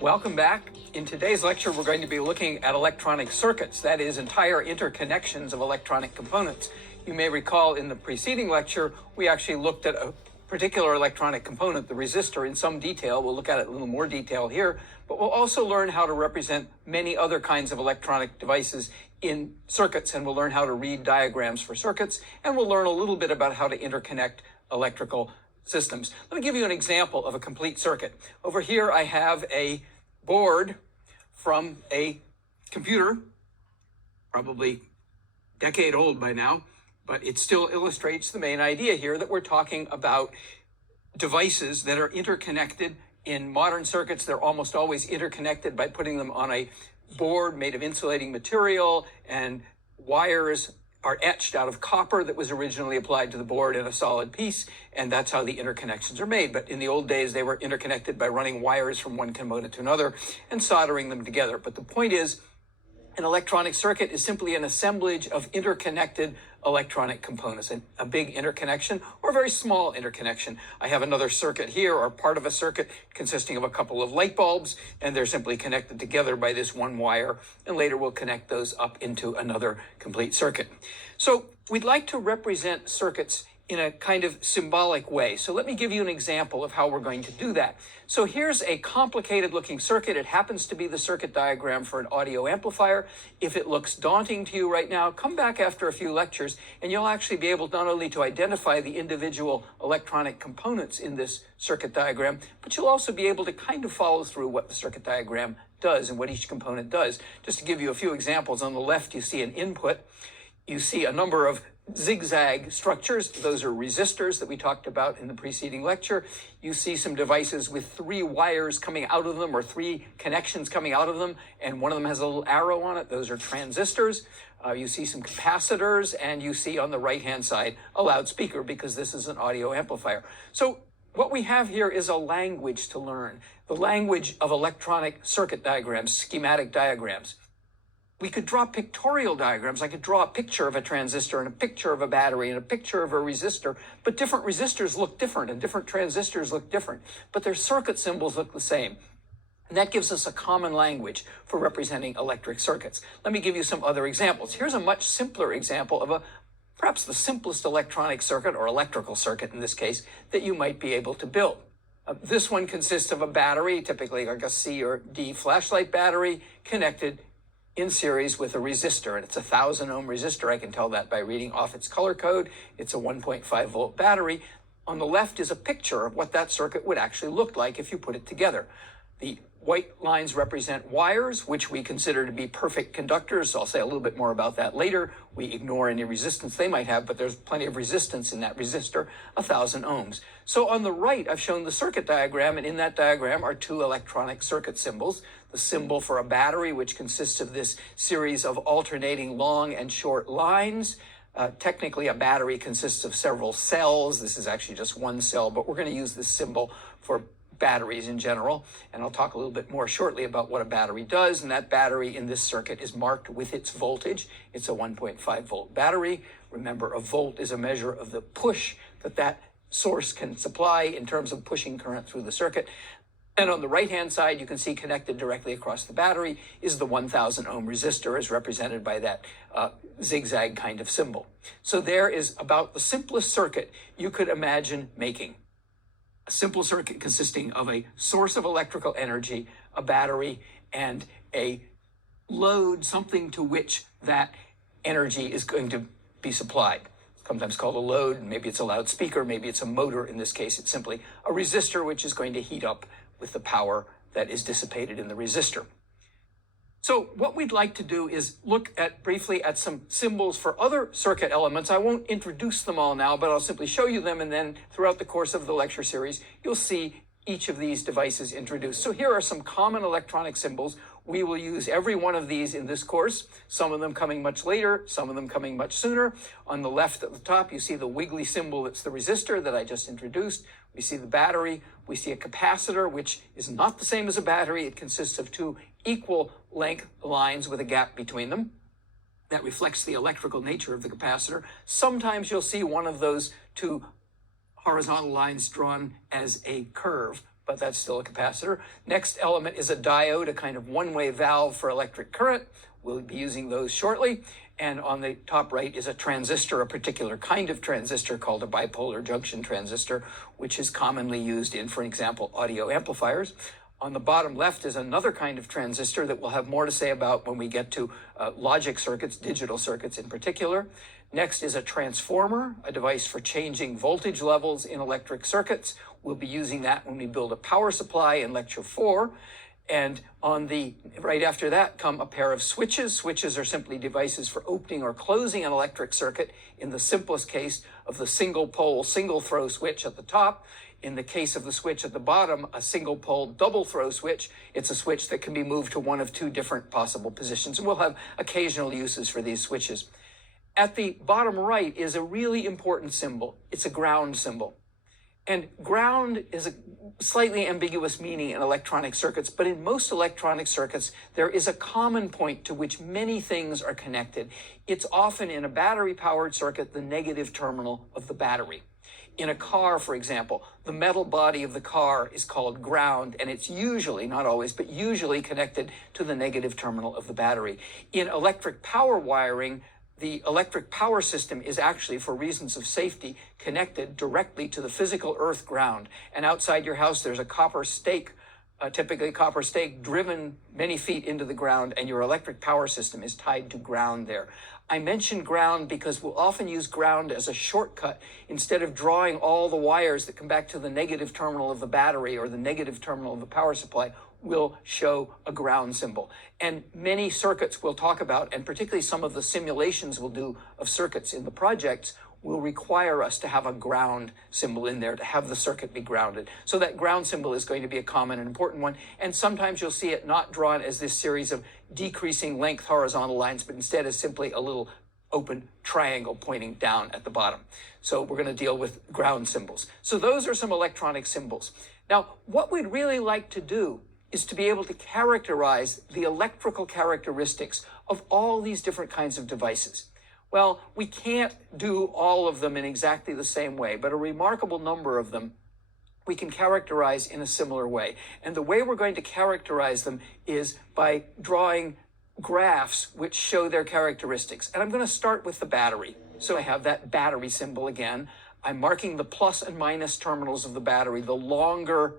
Welcome back. In today's lecture, we're going to be looking at electronic circuits, that is, entire interconnections of electronic components. You may recall in the preceding lecture, we actually looked at a particular electronic component, the resistor, in some detail. We'll look at it in a little more detail here, but we'll also learn how to represent many other kinds of electronic devices in circuits, and we'll learn how to read diagrams for circuits, and we'll learn a little bit about how to interconnect electrical systems. Let me give you an example of a complete circuit. Over here, I have a board from a computer, probably a decade old by now, but it still illustrates the main idea here that we're talking about devices that are interconnected. In modern circuits, they're almost always interconnected by putting them on a board made of insulating material, and wires are etched out of copper that was originally applied to the board in a solid piece, and that's how the interconnections are made. But in the old days, they were interconnected by running wires from one component to another and soldering them together. But the point is, an electronic circuit is simply an assemblage of interconnected electronic components, a big interconnection or a very small interconnection. I have another circuit here, or part of a circuit consisting of a couple of light bulbs, and they're simply connected together by this one wire, and later we'll connect those up into another complete circuit. So we'd like to represent circuits in a kind of symbolic way. So let me give you an example of how we're going to do that. So here's a complicated looking circuit. It happens to be the circuit diagram for an audio amplifier. If it looks daunting to you right now, come back after a few lectures and you'll actually be able not only to identify the individual electronic components in this circuit diagram, but you'll also be able to kind of follow through what the circuit diagram does and what each component does. Just to give you a few examples, on the left you see an input. You see a number of zigzag structures. Those are resistors that we talked about in the preceding lecture. You see some devices with 3 wires coming out of them, or 3 connections coming out of them, and one of them has a little arrow on it. Those are transistors. You see some capacitors, and you see on the right-hand side a loudspeaker, because this is an audio amplifier. So what we have here is a language to learn, the language of electronic circuit diagrams, schematic diagrams. We could draw pictorial diagrams. I could draw a picture of a transistor and a picture of a battery and a picture of a resistor, but different resistors look different and different transistors look different, but their circuit symbols look the same. And that gives us a common language for representing electric circuits. Let me give you some other examples. Here's a much simpler example of perhaps the simplest electronic circuit, or electrical circuit in this case, that you might be able to build. This one consists of a battery, typically like a C or D flashlight battery, connected in series with a resistor, and it's a 1,000 ohm resistor. I can tell that by reading off its color code. It's a 1.5 volt battery. On the left is a picture of what that circuit would actually look like if you put it together. The white lines represent wires, which we consider to be perfect conductors. I'll say a little bit more about that later. We ignore any resistance they might have, but there's plenty of resistance in that resistor, 1,000 ohms. So on the right, I've shown the circuit diagram, and in that diagram are 2 electronic circuit symbols. The symbol for a battery, which consists of this series of alternating long and short lines. Technically, a battery consists of several cells. This is actually just one cell, but we're going to use this symbol for batteries in general, and I'll talk a little bit more shortly about what a battery does. And that battery in this circuit is marked with its voltage. It's a 1.5 volt battery. Remember, a volt is a measure of the push that source can supply in terms of pushing current through the circuit. And on the right-hand side, you can see connected directly across the battery is the 1,000 ohm resistor, as represented by that zigzag kind of symbol. So there is about the simplest circuit you could imagine making. A simple circuit consisting of a source of electrical energy, a battery, and a load, something to which that energy is going to be supplied. Sometimes called a load, maybe it's a loudspeaker, maybe it's a motor. In this case, it's simply a resistor which is going to heat up with the power that is dissipated in the resistor. So what we'd like to do is look briefly at some symbols for other circuit elements. I won't introduce them all now, but I'll simply show you them, and then throughout the course of the lecture series, you'll see each of these devices introduced. So here are some common electronic symbols. We will use every one of these in this course, some of them coming much later, some of them coming much sooner. On the left at the top, you see the wiggly symbol. That's the resistor that I just introduced. We see the battery. We see a capacitor, which is not the same as a battery. It consists of 2 equal length lines with a gap between them. That reflects the electrical nature of the capacitor. Sometimes you'll see one of those 2 horizontal lines drawn as a curve, but that's still a capacitor. Next element is a diode, a kind of one-way valve for electric current. We'll be using those shortly. And on the top right is a transistor, a particular kind of transistor called a bipolar junction transistor, which is commonly used in, for example, audio amplifiers. On the bottom left is another kind of transistor that we'll have more to say about when we get to logic circuits, digital circuits in particular. Next is a transformer, a device for changing voltage levels in electric circuits. We'll be using that when we build a power supply in lecture 4. And on the right after that come a pair of switches. Switches are simply devices for opening or closing an electric circuit in the simplest case of the single pole, single throw switch at the top. In the case of the switch at the bottom, a single pole double throw switch. It's a switch that can be moved to one of two different possible positions. And we'll have occasional uses for these switches. At the bottom right is a really important symbol. It's a ground symbol. And ground is a slightly ambiguous meaning in electronic circuits, but in most electronic circuits, there is a common point to which many things are connected. It's often in a battery-powered circuit, the negative terminal of the battery. In a car, for example, the metal body of the car is called ground, and it's usually, not always, but usually connected to the negative terminal of the battery. In electric power wiring, the electric power system is actually, for reasons of safety, connected directly to the physical earth ground. And outside your house, there's a copper stake, typically copper stake, driven many feet into the ground, and your electric power system is tied to ground there. I mention ground because we'll often use ground as a shortcut. Instead of drawing all the wires that come back to the negative terminal of the battery or the negative terminal of the power supply, we'll show a ground symbol. And many circuits we'll talk about, and particularly some of the simulations we'll do of circuits in the projects, will require us to have a ground symbol in there, to have the circuit be grounded. So that ground symbol is going to be a common and important one. And sometimes you'll see it not drawn as this series of decreasing length horizontal lines, but instead as simply a little open triangle pointing down at the bottom. So we're going to deal with ground symbols. So those are some electronic symbols. Now, what we'd really like to do is to be able to characterize the electrical characteristics of all these different kinds of devices. Well, we can't do all of them in exactly the same way, but a remarkable number of them we can characterize in a similar way. And the way we're going to characterize them is by drawing graphs which show their characteristics. And I'm going to start with the battery. So I have that battery symbol again. I'm marking the plus and minus terminals of the battery. The longer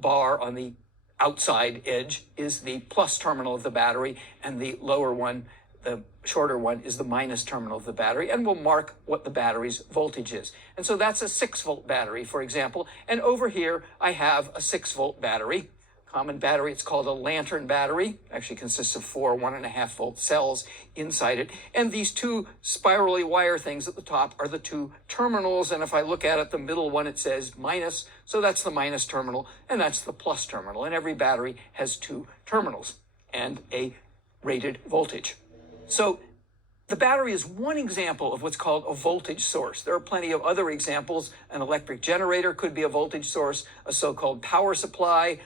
bar on the outside edge is the plus terminal of the battery, and the lower one, the shorter one, is the minus terminal of the battery, and we'll mark what the battery's voltage is. And so that's a 6-volt battery, for example. And over here, I have a 6-volt battery, common battery. It's called a lantern battery. Actually consists of 4 1.5-volt cells inside it. And these two spirally wire things at the top are the two terminals. And if I look at it, the middle one, it says minus. So that's the minus terminal, and that's the plus terminal. And every battery has two terminals and a rated voltage. So the battery is one example of what's called a voltage source. There are plenty of other examples. An electric generator could be a voltage source. A so-called power supply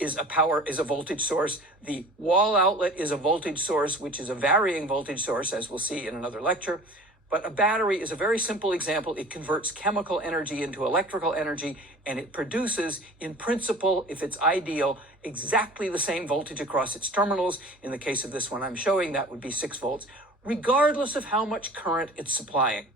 is a voltage source. The wall outlet is a voltage source, which is a varying voltage source, as we'll see in another lecture. But a battery is a very simple example. It converts chemical energy into electrical energy, and it produces, in principle, if it's ideal, exactly the same voltage across its terminals. In the case of this one I'm showing, that would be 6 volts, regardless of how much current it's supplying.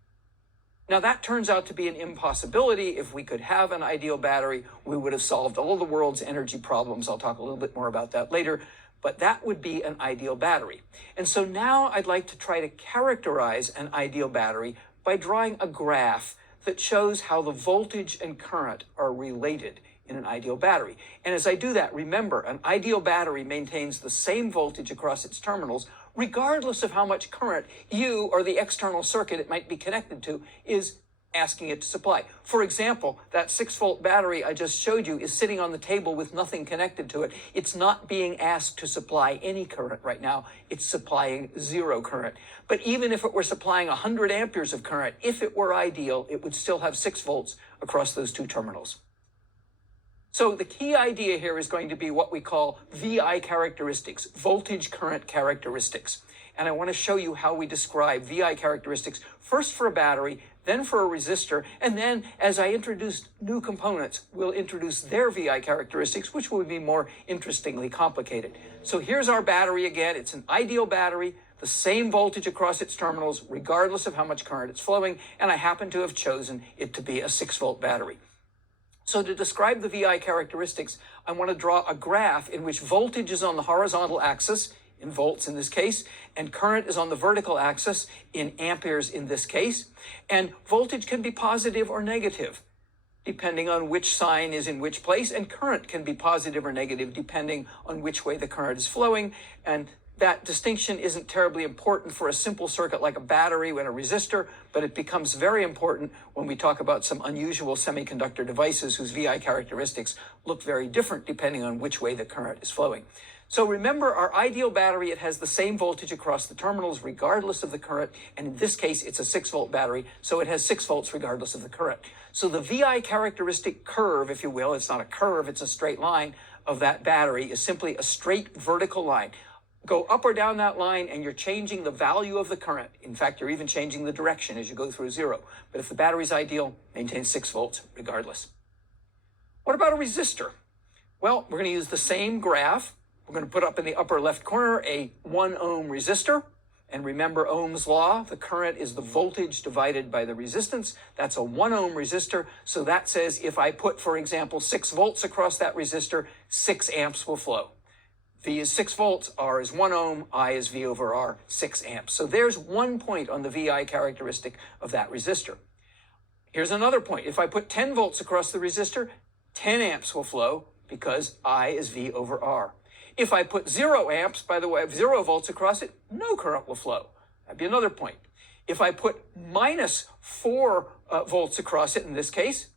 Now, that turns out to be an impossibility. If we could have an ideal battery, we would have solved all the world's energy problems. I'll talk a little bit more about that later. But that would be an ideal battery. And so now I'd like to try to characterize an ideal battery by drawing a graph that shows how the voltage and current are related in an ideal battery. And as I do that, remember, an ideal battery maintains the same voltage across its terminals, regardless of how much current you or the external circuit it might be connected to is asking it to supply. For example, that 6-volt battery I just showed you is sitting on the table with nothing connected to it. It's not being asked to supply any current right now. It's supplying 0 current. But even if it were supplying 100 amperes of current, if it were ideal, it would still have 6 volts across those two terminals. So the key idea here is going to be what we call VI characteristics, voltage current characteristics. And I want to show you how we describe VI characteristics, first for a battery, then for a resistor, and then as I introduce new components, we'll introduce their VI characteristics, which will be more interestingly complicated. So here's our battery again. It's an ideal battery, the same voltage across its terminals, regardless of how much current it's flowing, and I happen to have chosen it to be a 6-volt battery. So to describe the VI characteristics, I want to draw a graph in which voltage is on the horizontal axis, in volts in this case, and current is on the vertical axis, in amperes in this case. And voltage can be positive or negative, depending on which sign is in which place, and current can be positive or negative, depending on which way the current is flowing. And that distinction isn't terribly important for a simple circuit like a battery and a resistor, but it becomes very important when we talk about some unusual semiconductor devices whose VI characteristics look very different depending on which way the current is flowing. So remember, our ideal battery, it has the same voltage across the terminals regardless of the current, and in this case it's a 6-volt battery, so it has 6 volts regardless of the current. So the VI characteristic curve, if you will, it's not a curve, it's a straight line of that battery, is simply a straight vertical line. Go up or down that line and you're changing the value of the current. In fact, you're even changing the direction as you go through 0. But if the battery's ideal, maintain 6 volts regardless. What about a resistor? Well, we're going to use the same graph. We're going to put up in the upper left corner a 1 ohm resistor. And remember Ohm's law, the current is the voltage divided by the resistance. That's a 1 ohm resistor. So that says if I put, for example, 6 volts across that resistor, 6 amps will flow. V is 6 volts, R is 1 ohm, I is V over R, 6 amps. So there's 1 point on the VI characteristic of that resistor. Here's another point. If I put 10 volts across the resistor, 10 amps will flow because I is V over R. If I put 0 amps, by the way, 0 volts across it, no current will flow. That'd be another point. If I put minus 4 volts across it in this case,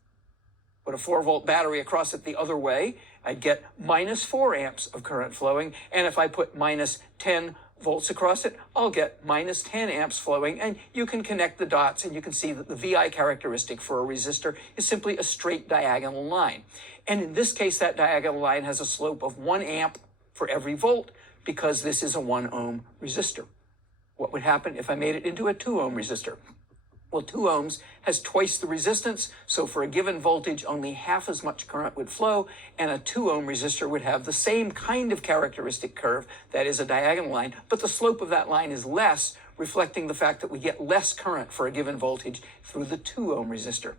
put a 4-volt battery across it the other way, I'd get minus 4 amps of current flowing. And if I put minus 10 volts across it, I'll get minus 10 amps flowing. And you can connect the dots and you can see that the VI characteristic for a resistor is simply a straight diagonal line. And in this case, that diagonal line has a slope of 1 amp for every volt because this is a 1 ohm resistor. What would happen if I made it into a 2 ohm resistor? Well, 2 ohms has twice the resistance, so for a given voltage, only half as much current would flow, and a 2 ohm resistor would have the same kind of characteristic curve, that is a diagonal line, but the slope of that line is less, reflecting the fact that we get less current for a given voltage through the 2 ohm resistor.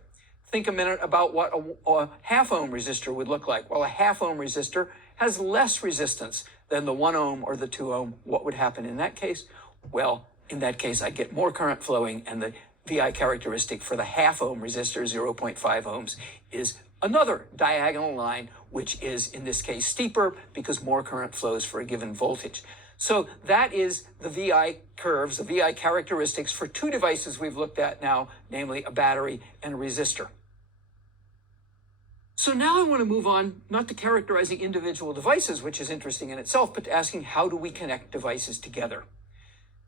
Think a minute about what a half ohm resistor would look like. Well, a half ohm resistor has less resistance than the 1 ohm or the 2 ohm. What would happen in that case? Well, in that case, I get more current flowing, and the VI characteristic for the half ohm resistor, 0.5 ohms, is another diagonal line, which is in this case steeper because more current flows for a given voltage. So that is the VI curves, the VI characteristics for 2 devices we've looked at now, namely a battery and a resistor. So now I want to move on, not to characterizing individual devices, which is interesting in itself, but to asking how do we connect devices together?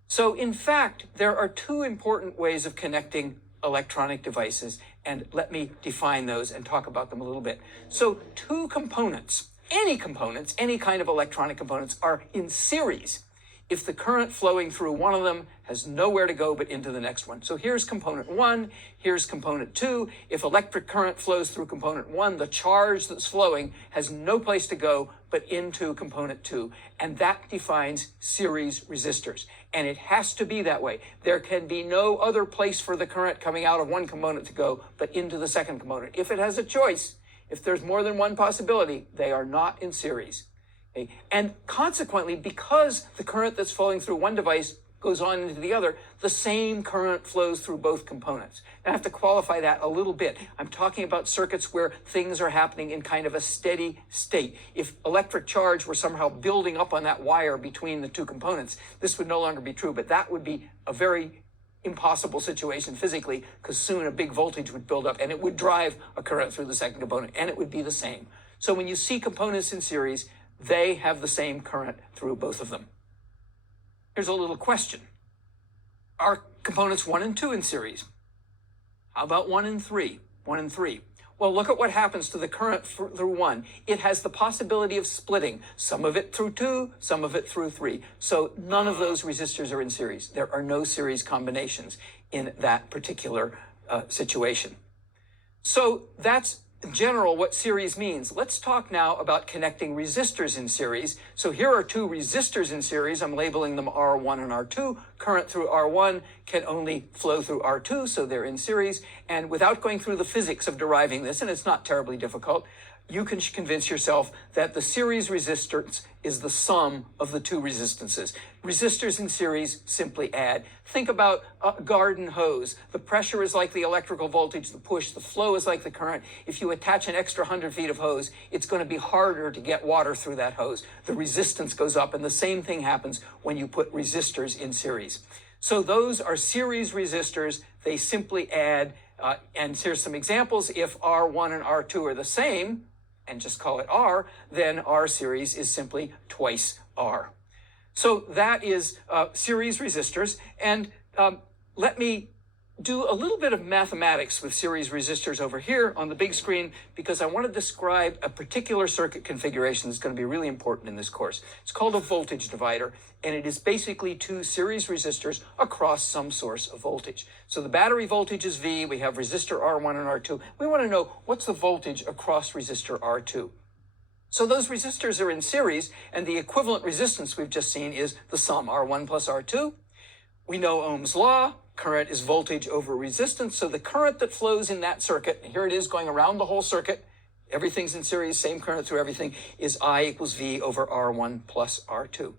So in fact, there are 2 important ways of connecting electronic devices, and let me define those and talk about them a little bit. So 2 components, any kind of electronic components, are in series if the current flowing through one of them has nowhere to go but into the next one. So here's component 1, here's component 2. If electric current flows through component 1, the charge that's flowing has no place to go but into component 2. And that defines series resistors. And it has to be that way. There can be no other place for the current coming out of one component to go but into the second component. If it has a choice, if there's more than one possibility, they are not in series. Okay? And consequently, because the current that's flowing through one device goes on into the other, the same current flows through both components. Now, I have to qualify that a little bit. I'm talking about circuits where things are happening in kind of a steady state. If electric charge were somehow building up on that wire between the 2 components, this would no longer be true, but that would be a very impossible situation physically, because soon a big voltage would build up and it would drive a current through the second component, and it would be the same. So when you see components in series, they have the same current through both of them. Here's a little question. Are components 1 and 2 in series? How about 1 and 3? 1 and 3. Well, look at what happens to the current through 1. It has the possibility of splitting, some of it through 2, some of it through 3. So none of those resistors are in series. There are no series combinations in that particular situation. So that's in general what series means. Let's talk now about connecting resistors in series. So here are two resistors in series. I'm labeling them R1 and R2. Current through R1 can only flow through R2, so they're in series. And without going through the physics of deriving this, and it's not terribly difficult, you can convince yourself that the series resistance is the sum of the two resistances. Resistors in series simply add. Think about a garden hose. The pressure is like the electrical voltage, the push, the flow is like the current. If you attach an extra 100 feet of hose, it's going to be harder to get water through that hose. The resistance goes up, and the same thing happens when you put resistors in series. So those are series resistors. They simply add, and here's some examples. If R1 and R2 are the same, and just call it R, then R series is simply twice R. So that is series resistors. And let me do a little bit of mathematics with series resistors over here on the big screen, because I want to describe a particular circuit configuration that's going to be really important in this course. It's called a voltage divider, and it is basically two series resistors across some source of voltage. So the battery voltage is V, we have resistor R1 and R2. We want to know what's the voltage across resistor R2. So those resistors are in series, and the equivalent resistance we've just seen is the sum R1 plus R2. We know Ohm's law. Current is voltage over resistance. So the current that flows in that circuit, and here it is going around the whole circuit, everything's in series, same current through everything, is I equals V over R1 plus R2.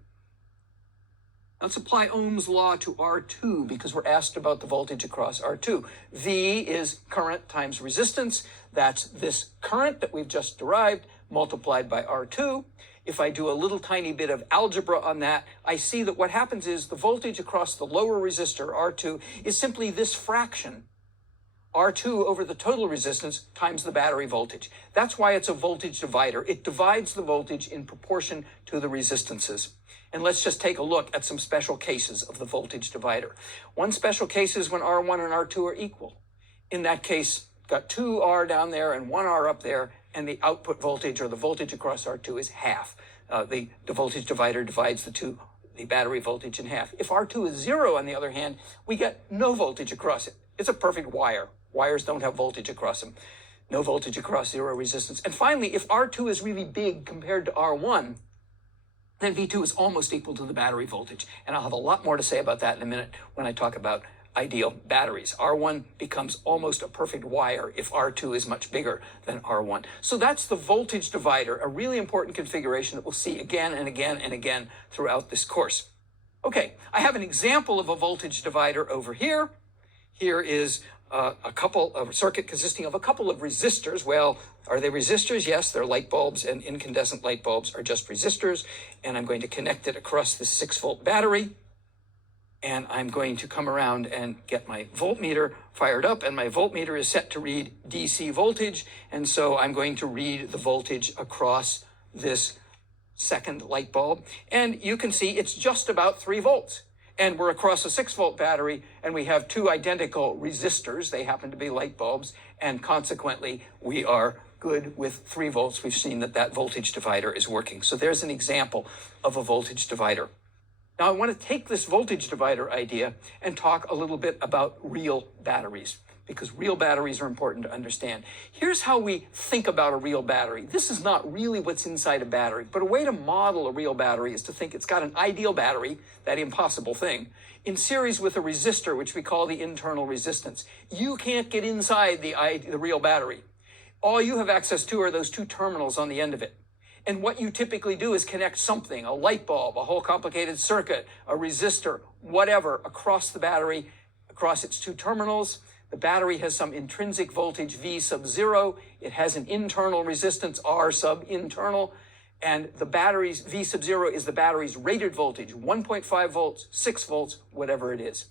Let's apply Ohm's law to R2 because we're asked about the voltage across R2. V is current times resistance. That's this current that we've just derived multiplied by R2. If I do a little tiny bit of algebra on that, I see that what happens is the voltage across the lower resistor, R2, is simply this fraction, R2 over the total resistance times the battery voltage. That's why it's a voltage divider. It divides the voltage in proportion to the resistances. And let's just take a look at some special cases of the voltage divider. One special case is when R1 and R2 are equal. In that case, got 2R down there and 1R up there, and the output voltage, or the voltage across R2, is half. The voltage divider divides the battery voltage in half. If R2 is 0, on the other hand, we get no voltage across it. It's a perfect wire. Wires don't have voltage across them. No voltage across, zero resistance. And finally, if R2 is really big compared to R1, then V2 is almost equal to the battery voltage. And I'll have a lot more to say about that in a minute when I talk about ideal batteries. R1 becomes almost a perfect wire if R2 is much bigger than R1. So that's the voltage divider, a really important configuration that we'll see again and again and again throughout this course. Okay, I have an example of a voltage divider over here. Here is a circuit consisting of a couple of resistors. Well, are they resistors? Yes, they're light bulbs, and incandescent light bulbs are just resistors. And I'm going to connect it across this 6-volt battery. And I'm going to come around and get my voltmeter fired up, and my voltmeter is set to read DC voltage. And so I'm going to read the voltage across this second light bulb. And you can see it's just about 3 volts. And we're across a 6-volt battery, and we have two identical resistors. They happen to be light bulbs, and consequently, we are good with 3 volts. We've seen that that voltage divider is working. So there's an example of a voltage divider. Now, I want to take this voltage divider idea and talk a little bit about real batteries, because real batteries are important to understand. Here's how we think about a real battery. This is not really what's inside a battery, but a way to model a real battery is to think it's got an ideal battery, that impossible thing, in series with a resistor, which we call the internal resistance. You can't get inside the real battery. All you have access to are those 2 terminals on the end of it. And what you typically do is connect something, a light bulb, a whole complicated circuit, a resistor, whatever, across the battery, across its 2 terminals. The battery has some intrinsic voltage V sub 0. It has an internal resistance R sub internal. And the battery's V sub 0 is the battery's rated voltage, 1.5 volts, 6 volts, whatever it is.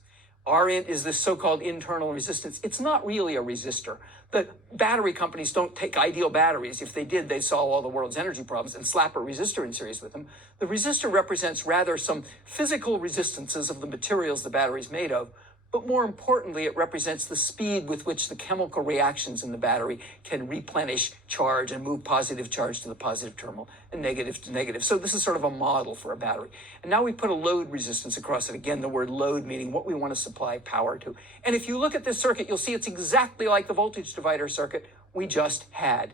Rn is this so-called internal resistance. It's not really a resistor. The battery companies don't take ideal batteries. If they did, they'd solve all the world's energy problems and slap a resistor in series with them. The resistor represents rather some physical resistances of the materials the battery's made of, but more importantly, it represents the speed with which the chemical reactions in the battery can replenish charge and move positive charge to the positive terminal and negative to negative. So this is sort of a model for a battery. And now we put a load resistance across it. Again, the word load meaning what we want to supply power to. And if you look at this circuit, you'll see it's exactly like the voltage divider circuit we just had.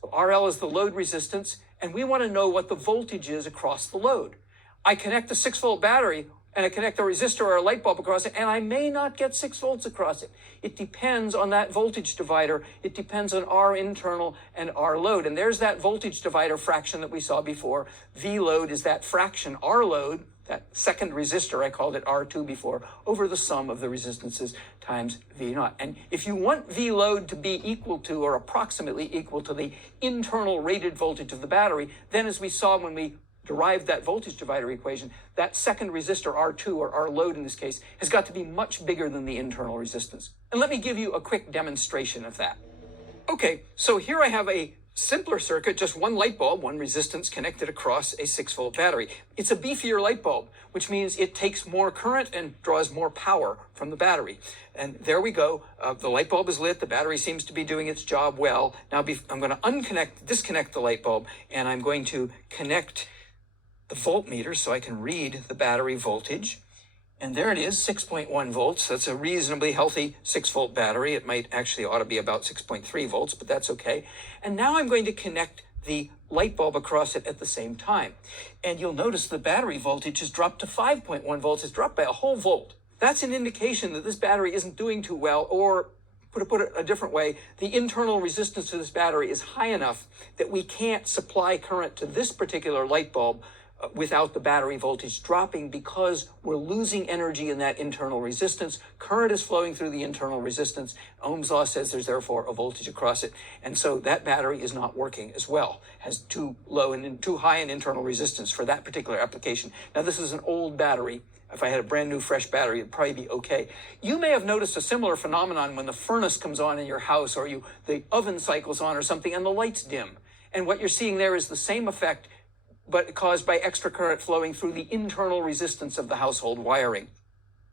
So RL is the load resistance, and we want to know what the voltage is across the load. I connect a 6-volt battery, and I connect a resistor or a light bulb across it, and I may not get 6 volts across it. It depends on that voltage divider. It depends on R internal and R load. And there's that voltage divider fraction that we saw before. V load is that fraction, R load, that second resistor, I called it R2 before, over the sum of the resistances times V naught. And if you want V load to be equal to or approximately equal to the internal rated voltage of the battery, then as we saw when we derived that voltage divider equation, that second resistor, R2, or R load in this case, has got to be much bigger than the internal resistance. And let me give you a quick demonstration of that. Okay, so here I have a simpler circuit, just one light bulb, one resistance connected across a 6-volt battery. It's a beefier light bulb, which means it takes more current and draws more power from the battery. And there we go. The light bulb is lit. The battery seems to be doing its job well. Now I'm going to disconnect the light bulb, and I'm going to connect the voltmeter so I can read the battery voltage. And there it is, 6.1 volts. That's a reasonably healthy 6-volt battery. It might actually ought to be about 6.3 volts, but that's okay. And now I'm going to connect the light bulb across it at the same time. And you'll notice the battery voltage has dropped to 5.1 volts. It's dropped by a whole volt. That's an indication that this battery isn't doing too well, or to put it a different way, the internal resistance to this battery is high enough that we can't supply current to this particular light bulb without the battery voltage dropping, because we're losing energy in that internal resistance. Current is flowing through the internal resistance. Ohm's law says there's therefore a voltage across it. And so that battery is not working as well, has too low and too high an internal resistance for that particular application. Now, this is an old battery. If I had a brand new fresh battery, it'd probably be okay. You may have noticed a similar phenomenon when the furnace comes on in your house, or the oven cycles on or something, and the lights dim. And what you're seeing there is the same effect, but caused by extra current flowing through the internal resistance of the household wiring.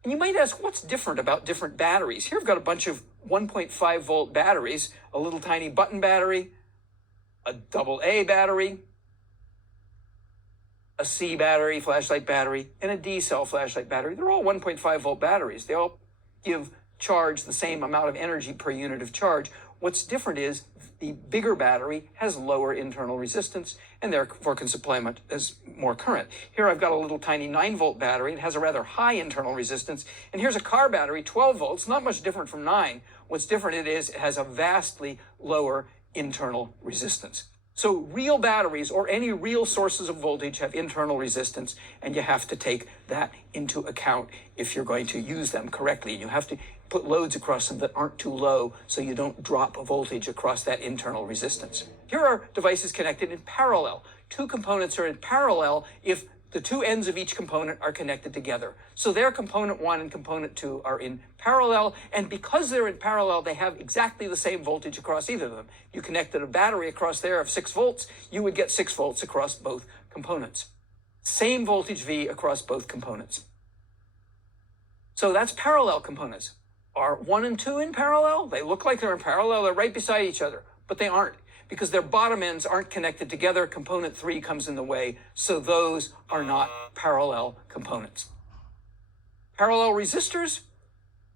And you might ask, what's different about different batteries? Here I've got a bunch of 1.5 volt batteries, a little tiny button battery, a AA battery, a C battery, flashlight battery, and a D cell flashlight battery. They're all 1.5 volt batteries. They all give charge the same amount of energy per unit of charge. What's different is the bigger battery has lower internal resistance and therefore can supply more current. Here I've got a little tiny 9-volt battery. It has a rather high internal resistance. And here's a car battery, 12 volts, not much different from 9. What's different it has a vastly lower internal resistance. So real batteries or any real sources of voltage have internal resistance, and you have to take that into account if you're going to use them correctly. You have to put loads across them that aren't too low so you don't drop a voltage across that internal resistance. Here are devices connected in parallel. Two components are in parallel if the two ends of each component are connected together. So their component 1 and component 2 are in parallel, and because they're in parallel, they have exactly the same voltage across either of them. You connected a battery across there of 6 volts, you would get 6 volts across both components. Same voltage V across both components. So that's parallel components. Are 1 and 2 in parallel? They look like they're in parallel, they're right beside each other, but they aren't, because their bottom ends aren't connected together. Component 3 comes in the way, so those are not parallel components. Parallel resistors?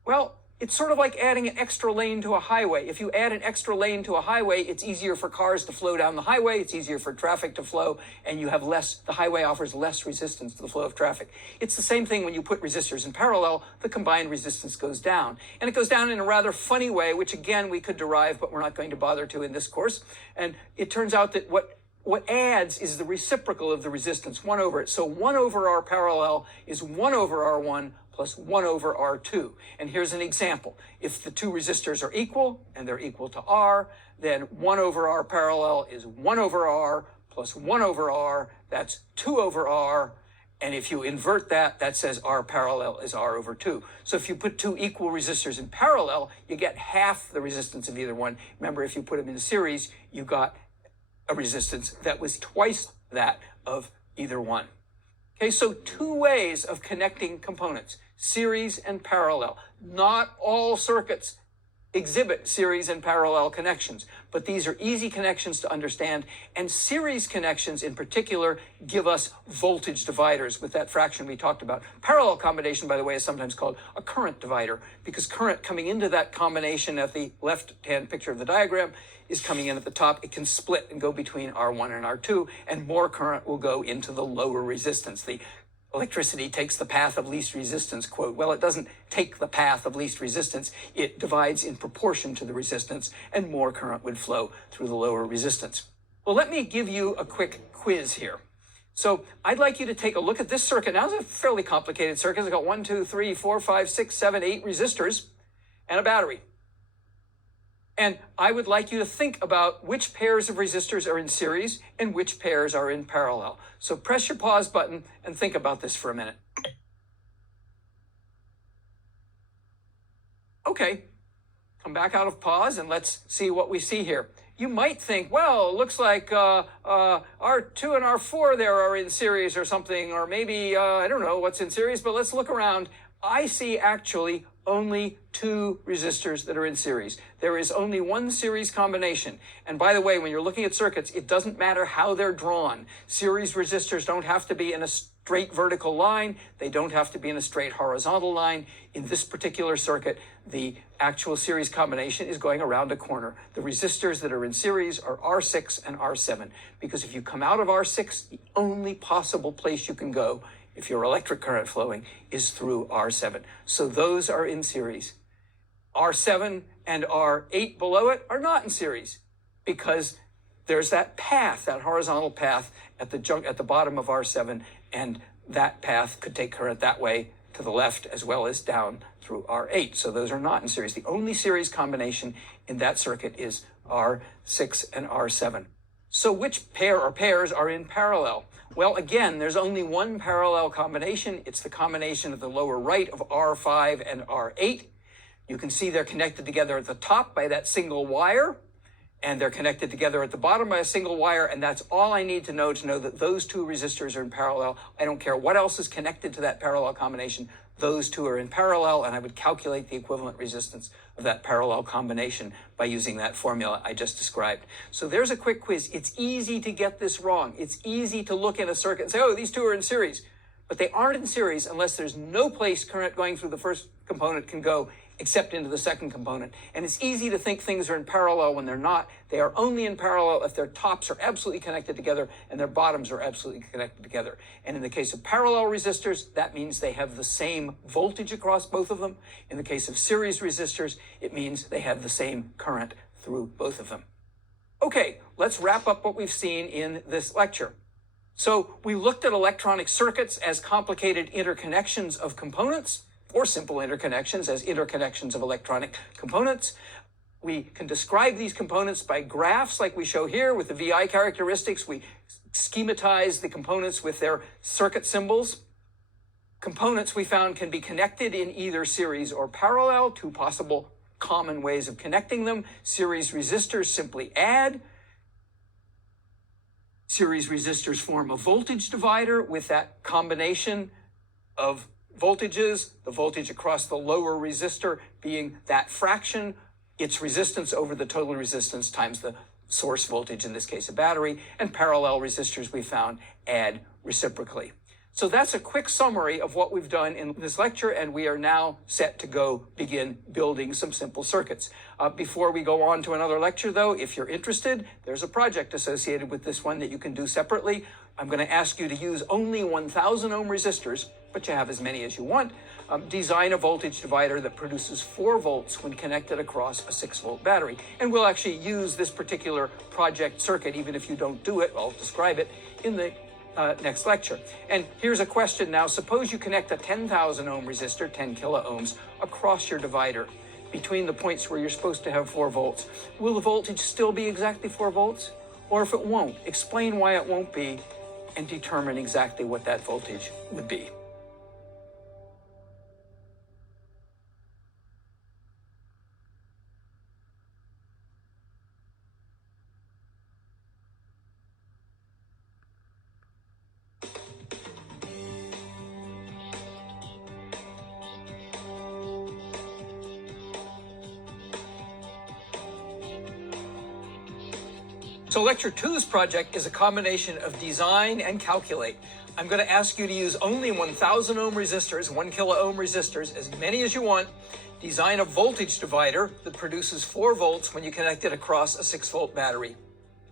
Well, it's sort of like adding an extra lane to a highway. If you add an extra lane to a highway, it's easier for cars to flow down the highway, it's easier for traffic to flow, and the highway offers less resistance to the flow of traffic. It's the same thing when you put resistors in parallel, the combined resistance goes down. And it goes down in a rather funny way, which again, we could derive, but we're not going to bother to in this course. And it turns out that what adds is the reciprocal of the resistance, 1 over it. So 1 over R parallel is 1 over R1 plus 1 over R2. And here's an example. If the two resistors are equal, and they're equal to R, then 1 over R parallel is 1 over R plus 1 over R. That's 2 over R. And if you invert that, that says R parallel is R over 2. So if you put two equal resistors in parallel, you get half the resistance of either one. Remember, if you put them in series, you got a resistance that was twice that of either one. Okay, so two ways of connecting components. series and parallel. Not all circuits exhibit series and parallel connections, but these are easy connections to understand, and series connections in particular give us voltage dividers with that fraction we talked about. Parallel combination, by the way, is sometimes called a current divider because current coming into that combination at the left-hand picture of the diagram is coming in at the top. It can split and go between R1 and R2, and more current will go into the lower resistance. The electricity takes the path of least resistance quote. Well, it doesn't take the path of least resistance. It divides in proportion to the resistance, and more current would flow through the lower resistance. Well, let me give you a quick quiz here. So I'd like you to take a look at this circuit. Now, it's a fairly complicated circuit. It's got 1, 2, 3, 4, 5, 6, 7, 8 resistors and a battery. And I would like you to think about which pairs of resistors are in series and which pairs are in parallel. So press your pause button and think about this for a minute. Okay, come back out of pause and let's see what we see here. You might think, well, it looks like R2 and R4 there are in series or something, or maybe, I don't know what's in series, but let's look around. I see actually only 2 resistors that are in series. There is only one series combination. And by the way, when you're looking at circuits, it doesn't matter how they're drawn. Series resistors don't have to be in a straight vertical line. They don't have to be in a straight horizontal line. In this particular circuit, the actual series combination is going around a corner. The resistors that are in series are R6 and R7, because if you come out of R6, the only possible place you can go if your electric current flowing is through R7. So those are in series. R7 and R8 below it are not in series because there's that path, that horizontal path at the bottom of R7, and that path could take current that way to the left as well as down through R8. So those are not in series. The only series combination in that circuit is R6 and R7. So which pair or pairs are in parallel? Well, again, there's only one parallel combination. It's the combination at the lower right of R5 and R8. You can see they're connected together at the top by that single wire, and they're connected together at the bottom by a single wire, and that's all I need to know that those 2 resistors are in parallel. I don't care what else is connected to that parallel combination. Those 2 are in parallel, and I would calculate the equivalent resistance of that parallel combination by using that formula I just described. So there's a quick quiz. It's easy to get this wrong. It's easy to look at a circuit and say, oh, these 2 are in series. But they aren't in series unless there's no place current going through the first component can go except into the second component. And it's easy to think things are in parallel when they're not. They are only in parallel if their tops are absolutely connected together and their bottoms are absolutely connected together. And in the case of parallel resistors, that means they have the same voltage across both of them. In the case of series resistors, it means they have the same current through both of them. Okay, let's wrap up what we've seen in this lecture. So we looked at electronic circuits as complicated interconnections of components, or simple interconnections as interconnections of electronic components. We can describe these components by graphs like we show here with the VI characteristics. We schematize the components with their circuit symbols. Components we found can be connected in either series or parallel, 2 possible common ways of connecting them. Series resistors simply add. Series resistors form a voltage divider with that combination of voltages, the voltage across the lower resistor being that fraction, its resistance over the total resistance times the source voltage, in this case a battery, and parallel resistors we found add reciprocally. So that's a quick summary of what we've done in this lecture, and we are now set to go begin building some simple circuits. Before we go on to another lecture, though, if you're interested, there's a project associated with this one that you can do separately. I'm going to ask you to use only 1,000 ohm resistors, but you have as many as you want. Design a voltage divider that produces 4 volts when connected across a 6-volt battery. And we'll actually use this particular project circuit, even if you don't do it, I'll describe it in the next lecture. And here's a question now. Suppose you connect a 10,000 ohm resistor, 10 kilo ohms, across your divider between the points where you're supposed to have 4 volts. Will the voltage still be exactly 4 volts? Or if it won't, explain why it won't be and determine exactly what that voltage would be. So Lecture 2's project is a combination of design and calculate. I'm going to ask you to use only 1,000 ohm resistors, 1 kilo ohm resistors, as many as you want. Design a voltage divider that produces 4 volts when you connect it across a 6-volt battery.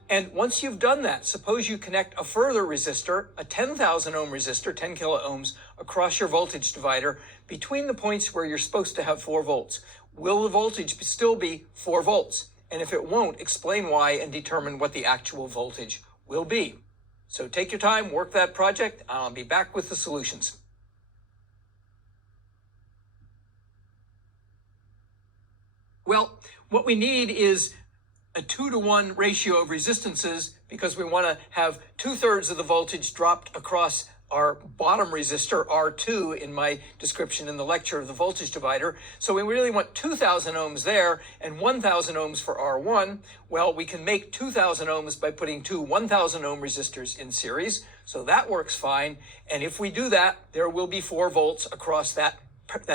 And once you've done that, suppose you connect a further resistor, a 10,000 ohm resistor, 10 kilo ohms, across your voltage divider between the points where you're supposed to have 4 volts. Will the voltage still be 4 volts? And if it won't, explain why and determine what the actual voltage will be. So take your time, work that project, and I'll be back with the solutions. Well, what we need is a 2-to-1 ratio of resistances because we want to have 2/3 of the voltage dropped across our bottom resistor, R2, in my description in the lecture of the voltage divider. So we really want 2,000 ohms there and 1,000 ohms for R1. Well, we can make 2,000 ohms by putting 2 1,000 ohm resistors in series. So that works fine. And if we do that, there will be 4 volts across that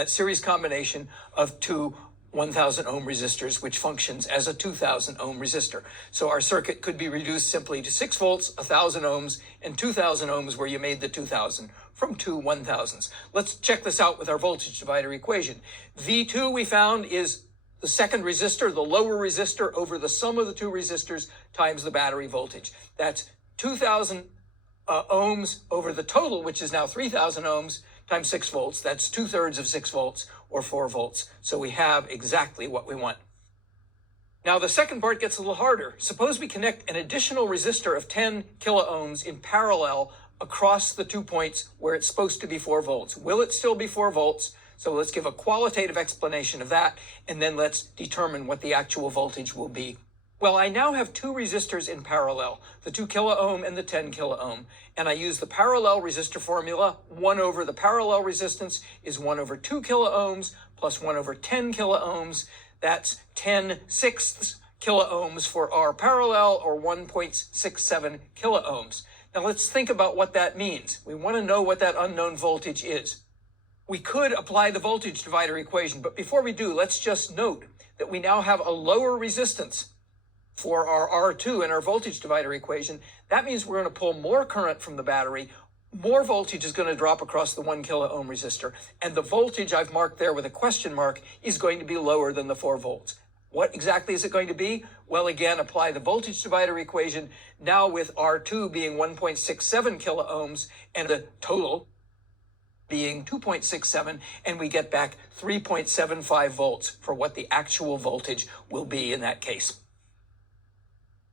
series combination of 2 1,000 ohm resistors, which functions as a 2,000 ohm resistor. So our circuit could be reduced simply to 6 volts, 1,000 ohms, and 2,000 ohms where you made the 2,000 from 2 1,000s. Let's check this out with our voltage divider equation. V2 we found is the second resistor, the lower resistor, over the sum of the 2 resistors times the battery voltage. That's 2,000 ohms over the total, which is now 3,000 ohms, times 6 volts. That's 2/3 of 6 volts, or 4 volts. So we have exactly what we want. Now the second part gets a little harder. Suppose we connect an additional resistor of 10 kilo ohms in parallel across the 2 points where it's supposed to be 4 volts. Will it still be 4 volts? So let's give a qualitative explanation of that, and then let's determine what the actual voltage will be. Well, I now have 2 resistors in parallel, the 2 kilo ohm and the 10 kilo ohm. And I use the parallel resistor formula. 1 over the parallel resistance is 1 over 2 kilo ohms plus 1 over 10 kilo ohms. That's 10/6 kilo ohms for R parallel, or 1.67 kilo ohms. Now let's think about what that means. We want to know what that unknown voltage is. We could apply the voltage divider equation, but before we do, let's just note that we now have a lower resistance for our R2 in our voltage divider equation. That means we're going to pull more current from the battery. More voltage is going to drop across the 1 kilo ohm resistor. And the voltage I've marked there with a question mark is going to be lower than the 4 volts. What exactly is it going to be? Well, again, apply the voltage divider equation now with R2 being 1.67 kilo ohms and the total being 2.67, and we get back 3.75 volts for what the actual voltage will be in that case.